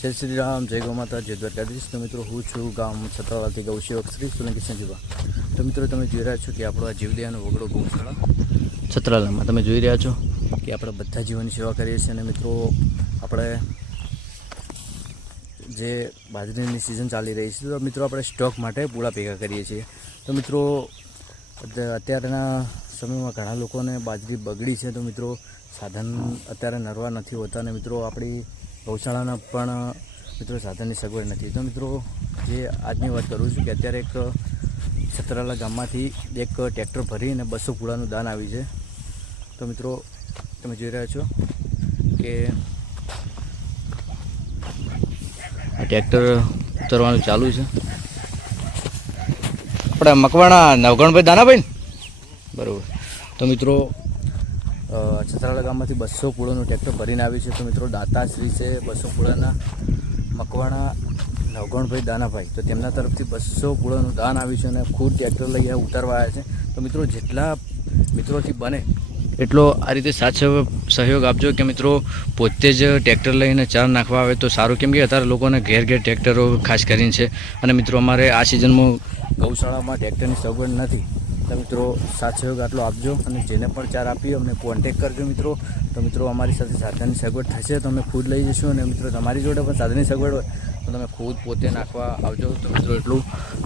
જય શ્રી રામ, જય ગૌ માતા, જય દ્વારકાધીશ। તો મિત્રો હું છું ગામ છત્રાલાથી ગૌસેવક શ્રી સોલંકી સંજીવા। તો મિત્રો તમે જોઈ રહ્યા છો કે આપણો આ જીવદયાનો વગડો ગૌશાળા છત્રાલામાં તમે જોઈ રહ્યા છો કે આપણે બધા જીવોની સેવા કરીએ છીએ। અને મિત્રો આપણે જે બાજરીની સિઝન ચાલી રહી છે તો મિત્રો આપણે સ્ટોક માટે પૂળા ભેગા કરીએ છીએ। તો મિત્રો અત્યારના સમયમાં ઘણા લોકોને બાજરી બગડી છે, તો મિત્રો સાધન અત્યારે નરવા નથી હોતા અને મિત્રો આપણી ગૌશાળાના પણ મિત્રો સાધનની સગવડ નથી। તો મિત્રો જે આજની વાત કરું છું કે અત્યારે એક છત્રાલા ગામમાંથી એક ટ્રેક્ટર ભરીને 200 પૂળાનું દાન આવ્યું છે। તો મિત્રો તમે જોઈ રહ્યા છો કે આ ટ્રેક્ટર ઉતરવાનું ચાલુ છે। આપણે મકવાણા નવગણભાઈ દાનાભાઈ બરાબર। તો મિત્રો છત્રાલા ગામમાંથી 200 પૂળાનું ટ્રેક્ટર ભરીને આવ્યું છે। તો મિત્રો દાતાશ્રી છે 200 પૂળાના મકવાણા નવગણભાઈ દાનાભાઈ, તો તેમના તરફથી 200 પૂળાનું દાન આવ્યું છે અને ખુદ ટ્રેક્ટર લઈ ઉતારવા આવ્યા છે। તો મિત્રો જેટલા મિત્રોથી બને એટલો આ રીતે સાથ સહયોગ આપજો કે મિત્રો પોતે જ ટ્રેક્ટર લઈને ચાર નાખવા આવે તો સારું, કેમ કે અત્યારે લોકોને ઘેર ઘેર ટ્રેક્ટરો ખાસ કરીને છે અને મિત્રો અમારે આ સિઝનમાં ગૌશાળામાં ટ્રેક્ટરની સગવડ નથી। તો મિત્રો સાથ સહયોગ આટલો આપજો અને જેને પણ ચાર આપીએ અમને કોન્ટેક કરજો મિત્રો। તો મિત્રો અમારી સાથે સાધનની સગવડ થશે તો અમે ખુદ લઈ જઈશું અને મિત્રો તમારી જોડે પણ સાધનની સગવડ હોય તો તમે ખુદ પોતે નાખવા આવજો। તો મિત્રો એટલું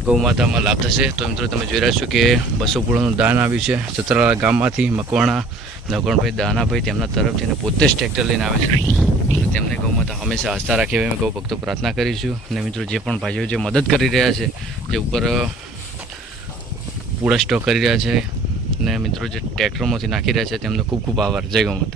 ગૌ માતામાં લાભ થશે। તો મિત્રો તમે જોઈ રહ્યા છો કે 200 પૂળાનું દાન આવ્યું છે છત્રાલા ગામમાંથી મકવાણા નવગણભાઈ દાનાભાઈ તેમના તરફથી અને પોતે જ ટ્રેક્ટર લઈને આવે છે। તેમને ગૌ માતા હંમેશા આસ્થા રાખે એવી ગૌ ભક્તો પ્રાર્થના કરીશું। અને મિત્રો જે પણ ભાઈઓ જે મદદ કરી રહ્યા છે, જે ઉપર પૂળા સ્ટોક કરી રહ્યા છે અને મિત્રો જે ટ્રેક્ટરમાંથી નાખી રહ્યા છે તેમનો ખૂબ ખૂબ આભાર। જય ગૌ માતા।